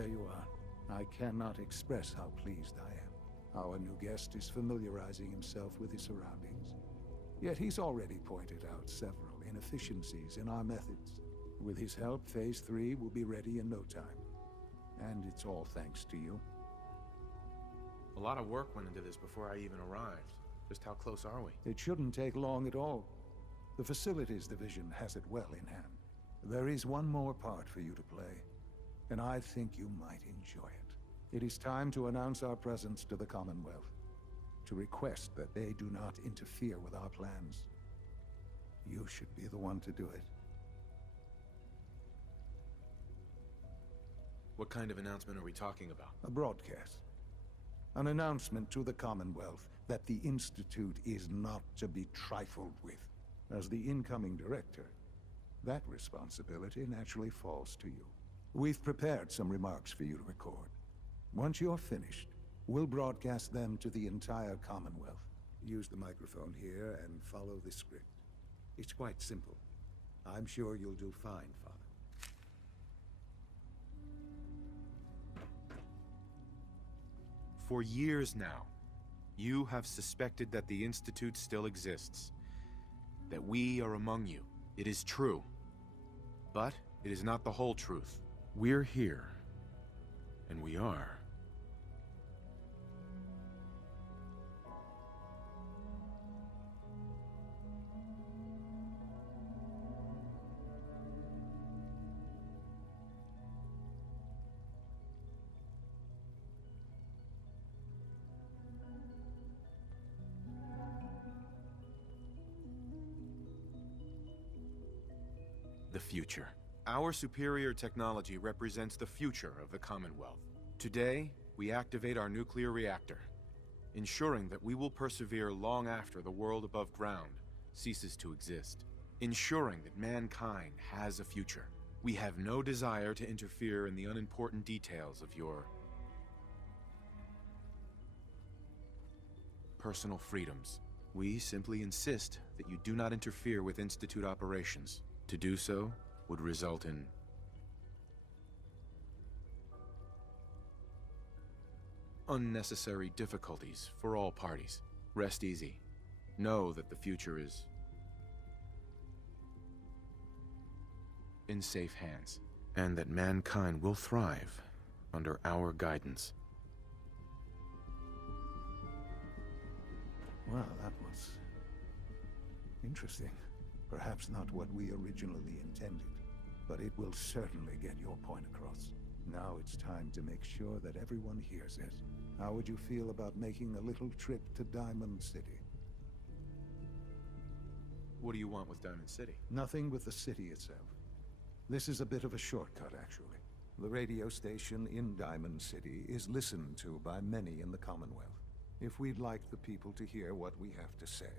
There you are. I cannot express how pleased I am. Our new guest is familiarizing himself with his surroundings. Yet he's already pointed out several inefficiencies in our methods. With his help, Phase 3 will be ready in no time. And it's all thanks to you. A lot of work went into this before I even arrived. Just how close are we? It shouldn't take long at all. The Facilities Division has it well in hand. There is one more part for you to play, and I think you might enjoy it. It is time to announce our presence to the Commonwealth, to request that they do not interfere with our plans. You should be the one to do it. What kind of announcement are we talking about? A broadcast. An announcement to the Commonwealth that the Institute is not to be trifled with. As the incoming director, that responsibility naturally falls to you. We've prepared some remarks for you to record. Once you're finished, we'll broadcast them to the entire Commonwealth. Use the microphone here and follow the script. It's quite simple. I'm sure you'll do fine, Father. For years now, you have suspected that the Institute still exists. That we are among you. It is true. But it is not the whole truth. We're here. And we are. The future. Our superior technology represents the future of the Commonwealth. Today, we activate our nuclear reactor, ensuring that we will persevere long after the world above ground ceases to exist. Ensuring that mankind has a future. We have no desire to interfere in the unimportant details of your personal freedoms. We simply insist that you do not interfere with Institute operations. To do so would result in unnecessary difficulties for all parties. Rest easy. Know that the future is in safe hands, and that mankind will thrive under our guidance. Well, that was interesting. Perhaps not what we originally intended, but it will certainly get your point across. Now it's time to make sure that everyone hears it. How would you feel about making a little trip to Diamond City? What do you want with Diamond City? Nothing with the city itself. This is a bit of a shortcut, actually. The radio station in Diamond City is listened to by many in the Commonwealth. If we'd like the people to hear what we have to say,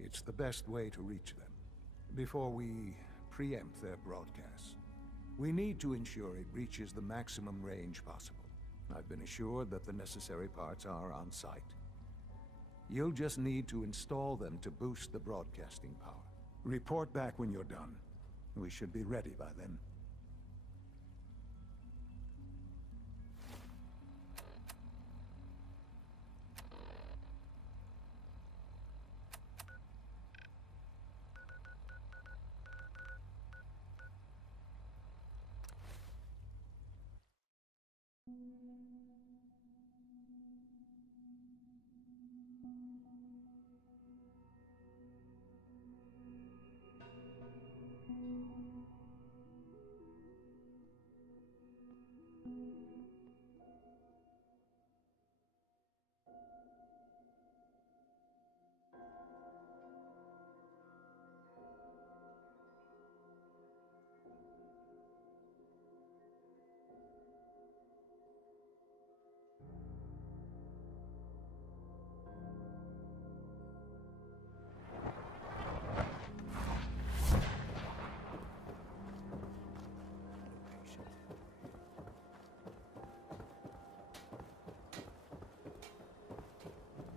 it's the best way to reach them. Before we preempt their broadcasts, we need to ensure it reaches the maximum range possible. I've been assured that the necessary parts are on site. You'll just need to install them to boost the broadcasting power. Report back when you're done. We should be ready by then.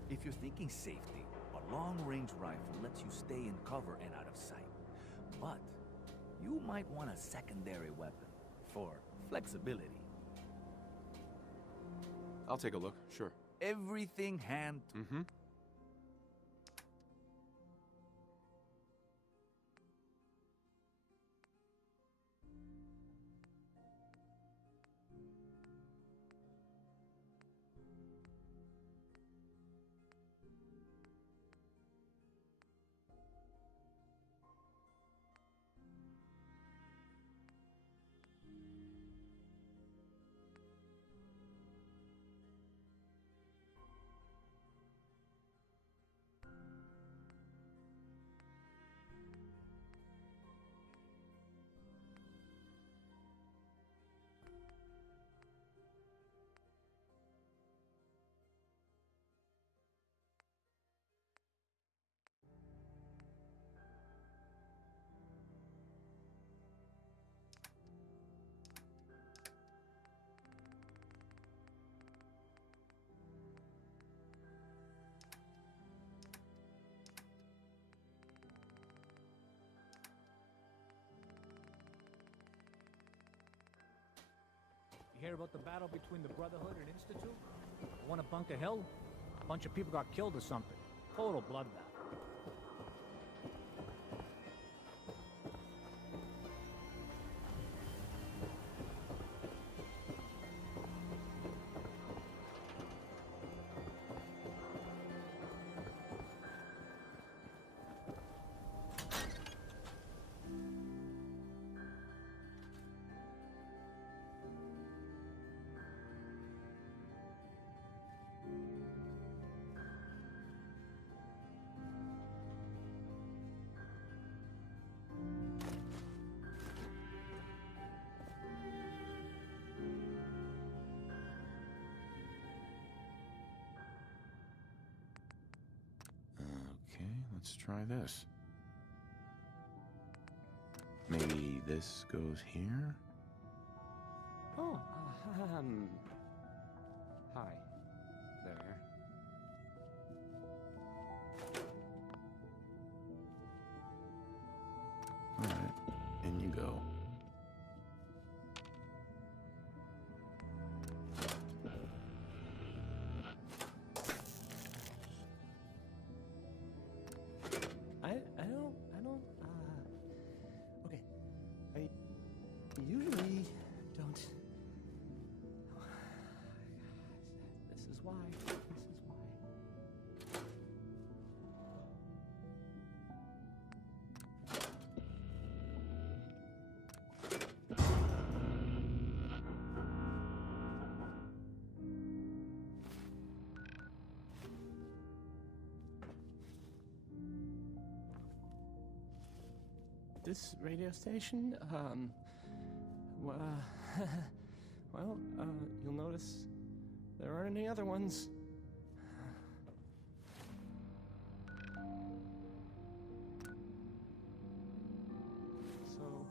If you're thinking safety, a long-range rifle lets you stay in cover and out of sight. But you might want a secondary weapon for flexibility. I'll take a look, sure. Everything hand... Mm-hmm. You hear about the battle between the Brotherhood and Institute? The one at Bunker Hill? A bunch of people got killed or something. Total bloodbath. Okay, let's try this. Maybe this goes here? Oh, hi there. Alright, in you go. Okay. I usually don't. This is why. This radio station, well, you'll notice there aren't any other ones. So...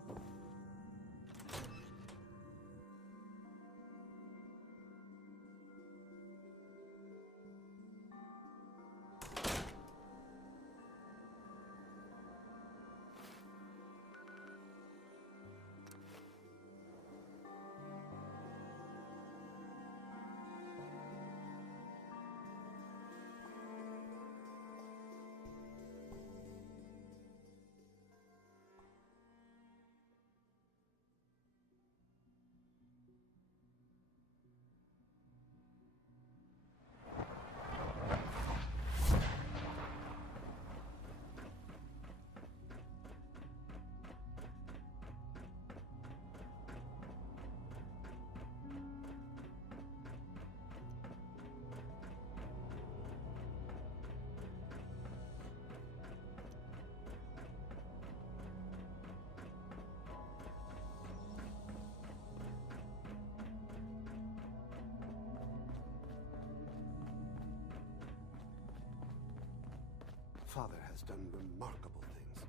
Father has done remarkable things.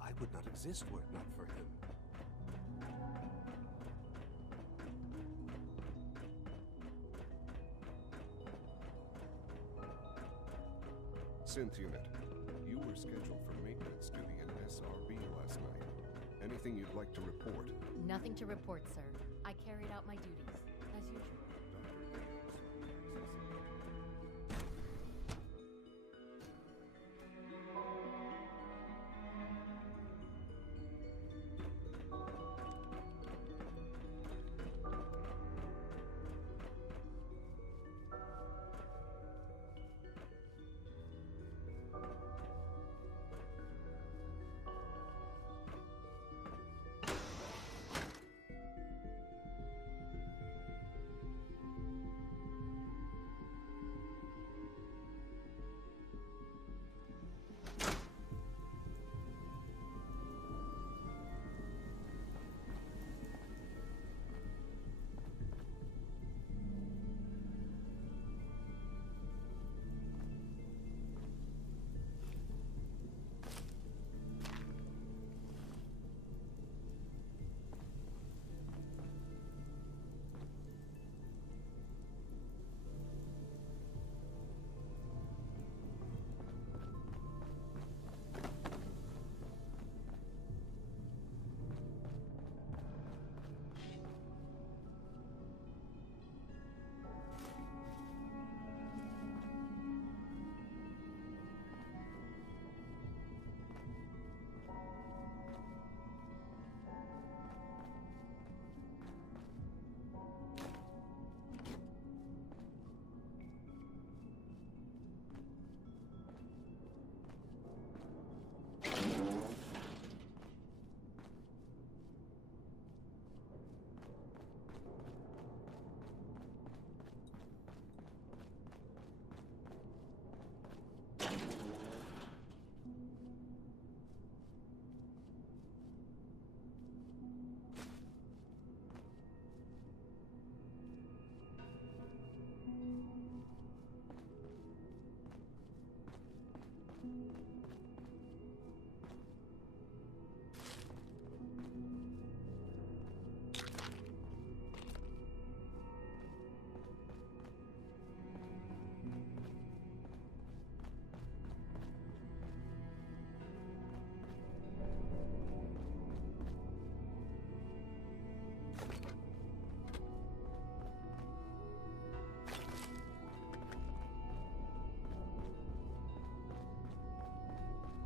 I would not exist were it not for him. Synth unit, you were scheduled for maintenance duty at SRB last night. Anything you'd like to report? Nothing to report, sir. I carried out my duties, as usual. Dr. Hales,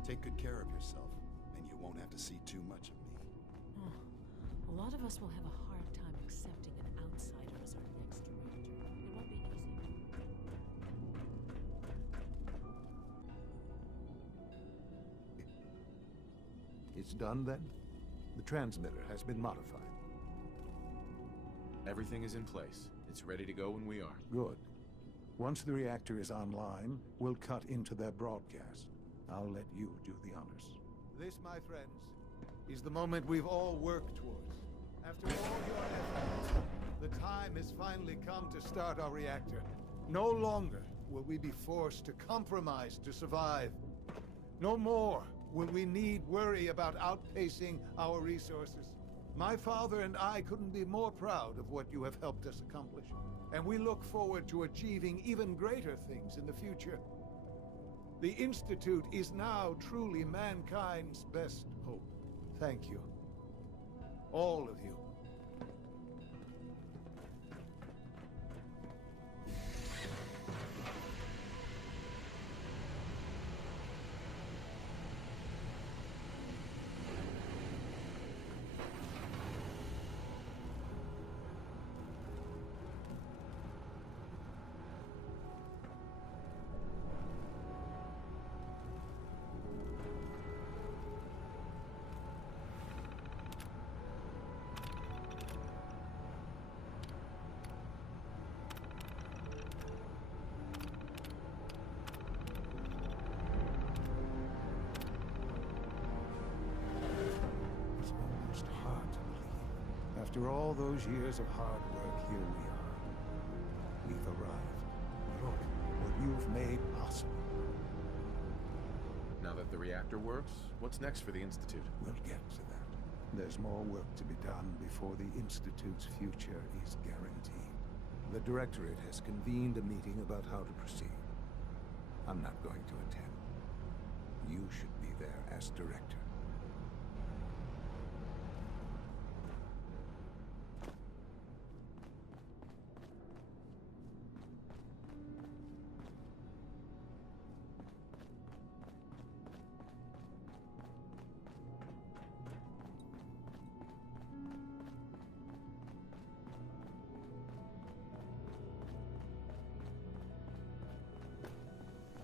Take good care of yourself, and you won't have to see too much of me. A lot of us will have a hard time accepting an outsider as our next director. It won't be easy. It's done then? The transmitter has been modified. Everything is in place. It's ready to go when we are. Good. Once the reactor is online, we'll cut into their broadcast. I'll let you do the honors. This, my friends, is the moment we've all worked towards. After all your efforts, the time has finally come to start our reactor. No longer will we be forced to compromise to survive. No more will we need worry about outpacing our resources. My father and I couldn't be more proud of what you have helped us accomplish, and we look forward to achieving even greater things in the future. The Institute is now truly mankind's best hope. Thank you. All of you. After all those years of hard work, here we are. We've arrived. Look what you've made possible. Now that the reactor works, what's next for the Institute? We'll get to that. There's more work to be done before the Institute's future is guaranteed. The Directorate has convened a meeting about how to proceed. I'm not going to attend. You should be there as Director.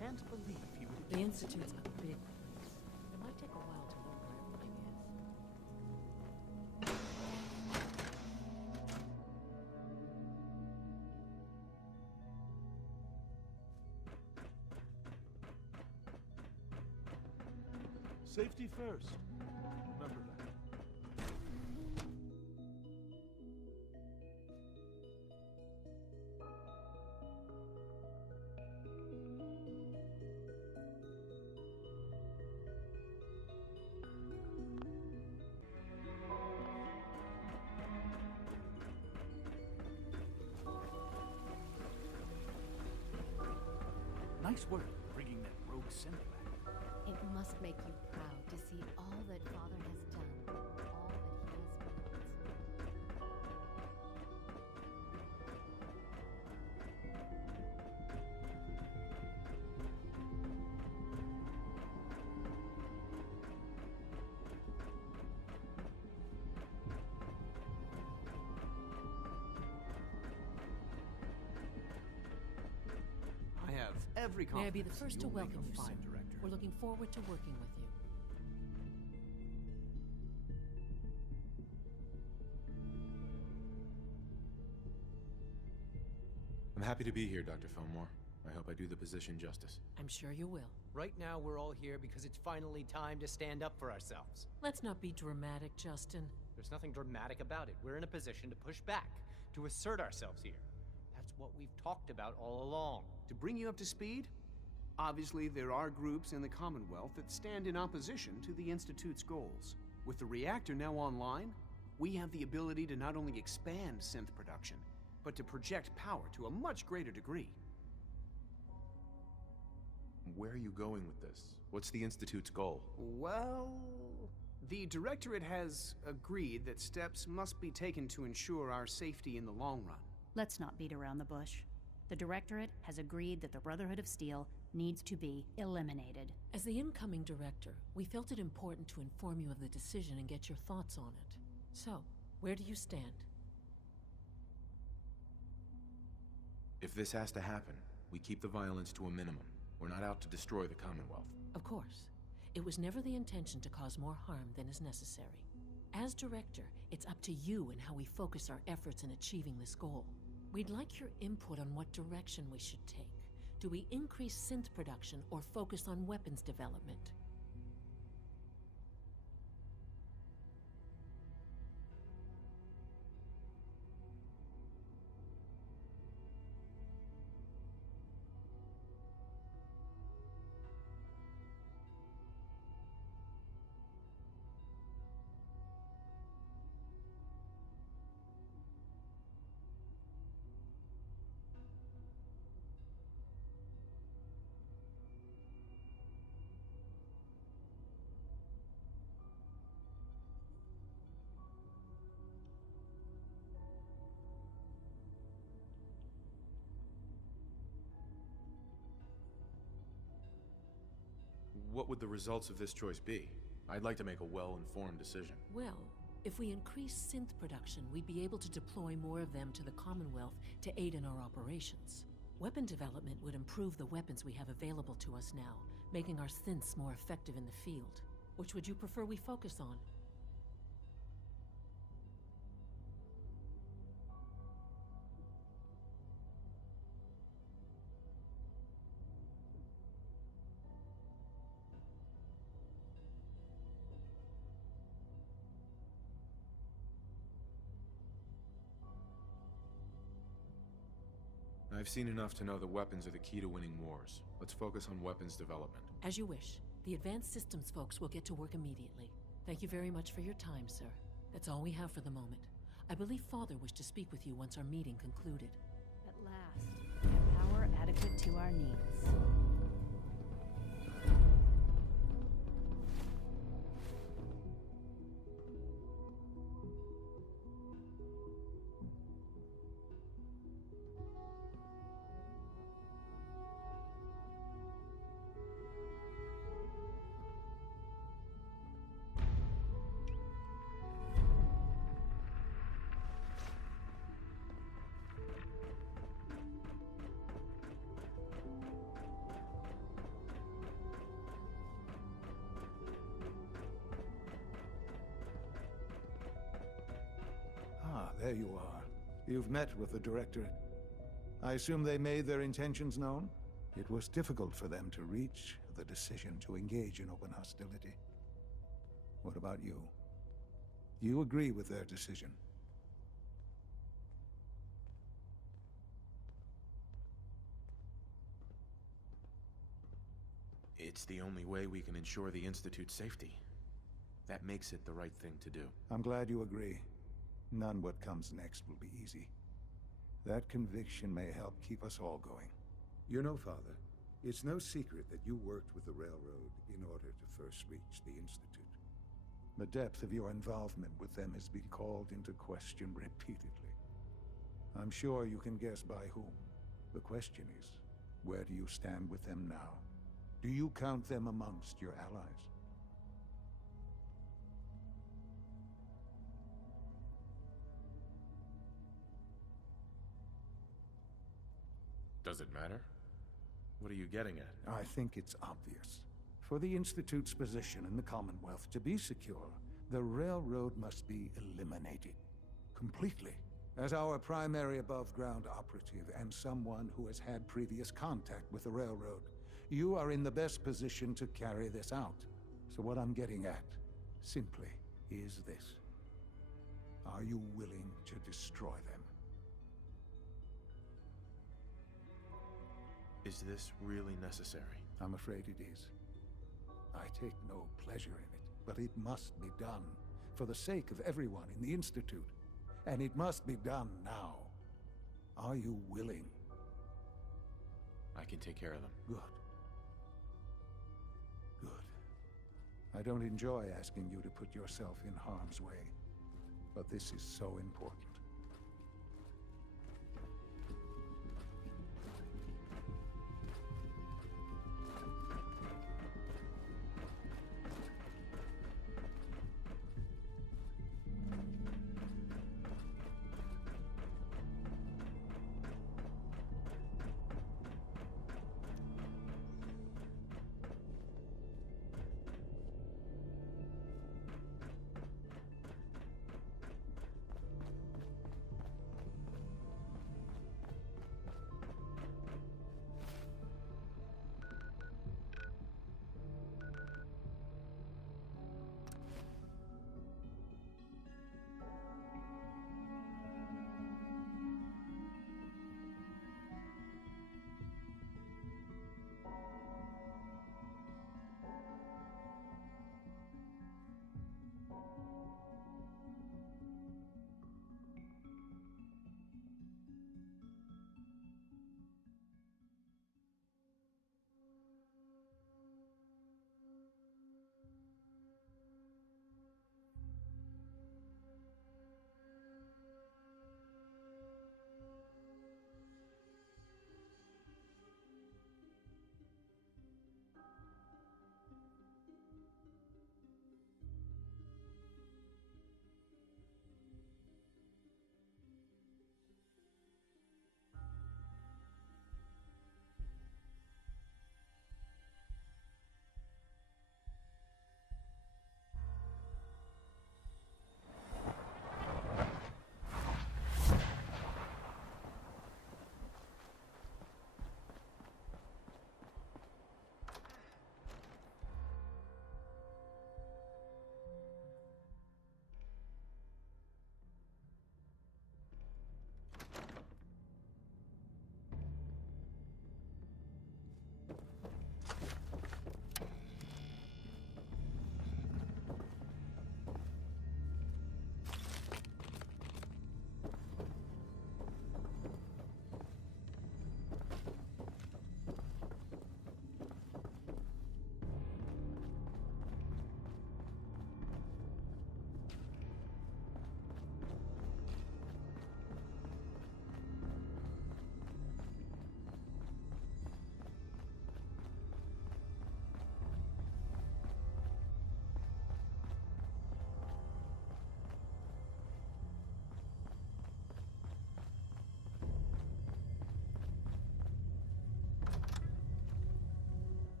Can't believe he would. The Institute's a big place. It might take a while to learn where everything is. Safety first. Remember that. Nice work bringing that rogue synth back. It must make you proud to see all that Father has done, all that he has built. I have every May I confidence be the first to you'll make welcome a you, sir. fine director. We're looking forward to working with you. I'm happy to be here, Dr. Fillmore. I hope I do the position justice. I'm sure you will. Right now, we're all here because it's finally time to stand up for ourselves. Let's not be dramatic, Justin. There's nothing dramatic about it. We're in a position to push back, to assert ourselves here. That's what we've talked about all along. To bring you up to speed, obviously there are groups in the Commonwealth that stand in opposition to the Institute's goals. With the reactor now online, we have the ability to not only expand synth production, but to project power to a much greater degree. Where are you going with this? What's the Institute's goal? Well, the Directorate has agreed that steps must be taken to ensure our safety in the long run. Let's not beat around the bush. The Directorate has agreed that the Brotherhood of Steel needs to be eliminated. As the incoming director, we felt it important to inform you of the decision and get your thoughts on it. So, where do you stand? If this has to happen, we keep the violence to a minimum. We're not out to destroy the Commonwealth. Of course. It was never the intention to cause more harm than is necessary. As director, it's up to you and how we focus our efforts in achieving this goal. We'd like your input on what direction we should take. Do we increase synth production or focus on weapons development? What would the results of this choice be? I'd like to make a well-informed decision. Well, if we increase synth production, we'd be able to deploy more of them to the Commonwealth to aid in our operations. Weapon development would improve the weapons we have available to us now, making our synths more effective in the field. Which would you prefer we focus on? I've seen enough to know that weapons are the key to winning wars. Let's focus on weapons development. As you wish. The Advanced Systems folks will get to work immediately. Thank you very much for your time, sir. That's all we have for the moment. I believe Father wished to speak with you once our meeting concluded. At last, we have power adequate to our needs. There you are. You've met with the Directorate. I assume they made their intentions known? It was difficult for them to reach the decision to engage in open hostility. What about you? You agree with their decision? It's the only way we can ensure the Institute's safety. That makes it the right thing to do. I'm glad you agree. None what comes next will be easy. That conviction may help keep us all going. You know, Father, it's no secret that you worked with the Railroad in order to first reach the Institute. The depth of your involvement with them has been called into question repeatedly. I'm sure you can guess by whom. The question is, where do you stand with them now? Do you count them amongst your allies? Does it matter? What are you getting at? I think it's obvious. For the Institute's position in the Commonwealth to be secure, the Railroad must be eliminated. Completely. As our primary above-ground operative and someone who has had previous contact with the Railroad, you are in the best position to carry this out. So what I'm getting at, simply, is this. Are you willing to destroy them? Is this really necessary? I'm afraid it is. I take no pleasure in it, but it must be done for the sake of everyone in the Institute. And it must be done now. Are you willing? I can take care of them. Good. Good. I don't enjoy asking you to put yourself in harm's way, but this is so important.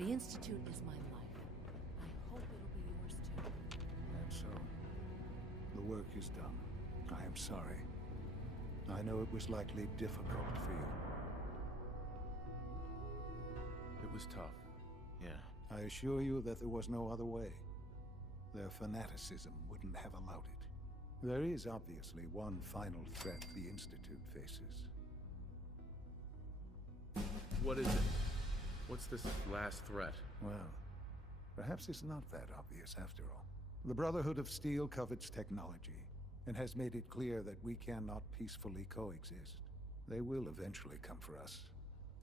The Institute is my life. I hope it'll be yours too. And so, the work is done. I am sorry. I know it was likely difficult for you. It was tough, yeah. I assure you that there was no other way. Their fanaticism wouldn't have allowed it. There is obviously one final threat the Institute faces. What is it? What's this last threat? Well, perhaps it's not that obvious after all. The Brotherhood of Steel covets technology, and has made it clear that we cannot peacefully coexist. They will eventually come for us,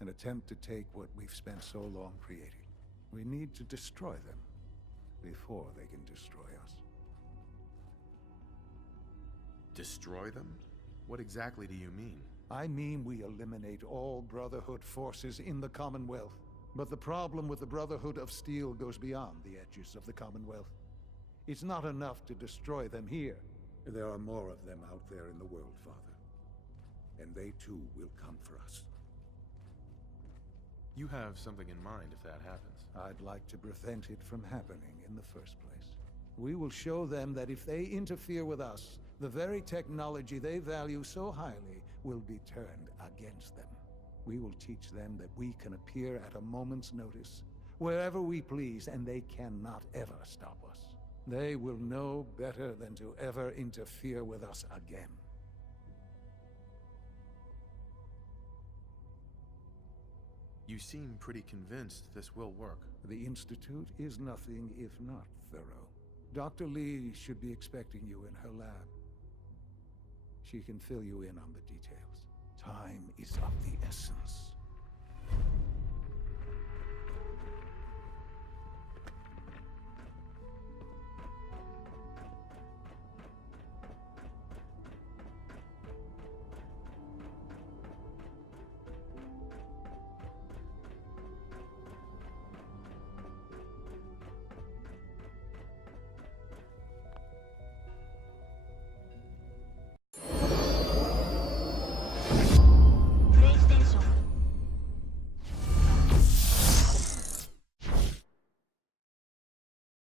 and attempt to take what we've spent so long creating. We need to destroy them before they can destroy us. Destroy them? What exactly do you mean? I mean we eliminate all Brotherhood forces in the Commonwealth. But the problem with the Brotherhood of Steel goes beyond the edges of the Commonwealth. It's not enough to destroy them here. There are more of them out there in the world, Father. And they too will come for us. You have something in mind if that happens. I'd like to prevent it from happening in the first place. We will show them that if they interfere with us, the very technology they value so highly will be turned against them. We will teach them that we can appear at a moment's notice, wherever we please, and they cannot ever stop us. They will know better than to ever interfere with us again. You seem pretty convinced this will work. The Institute is nothing if not thorough. Dr. Lee should be expecting you in her lab. She can fill you in on the details. Time is of the essence.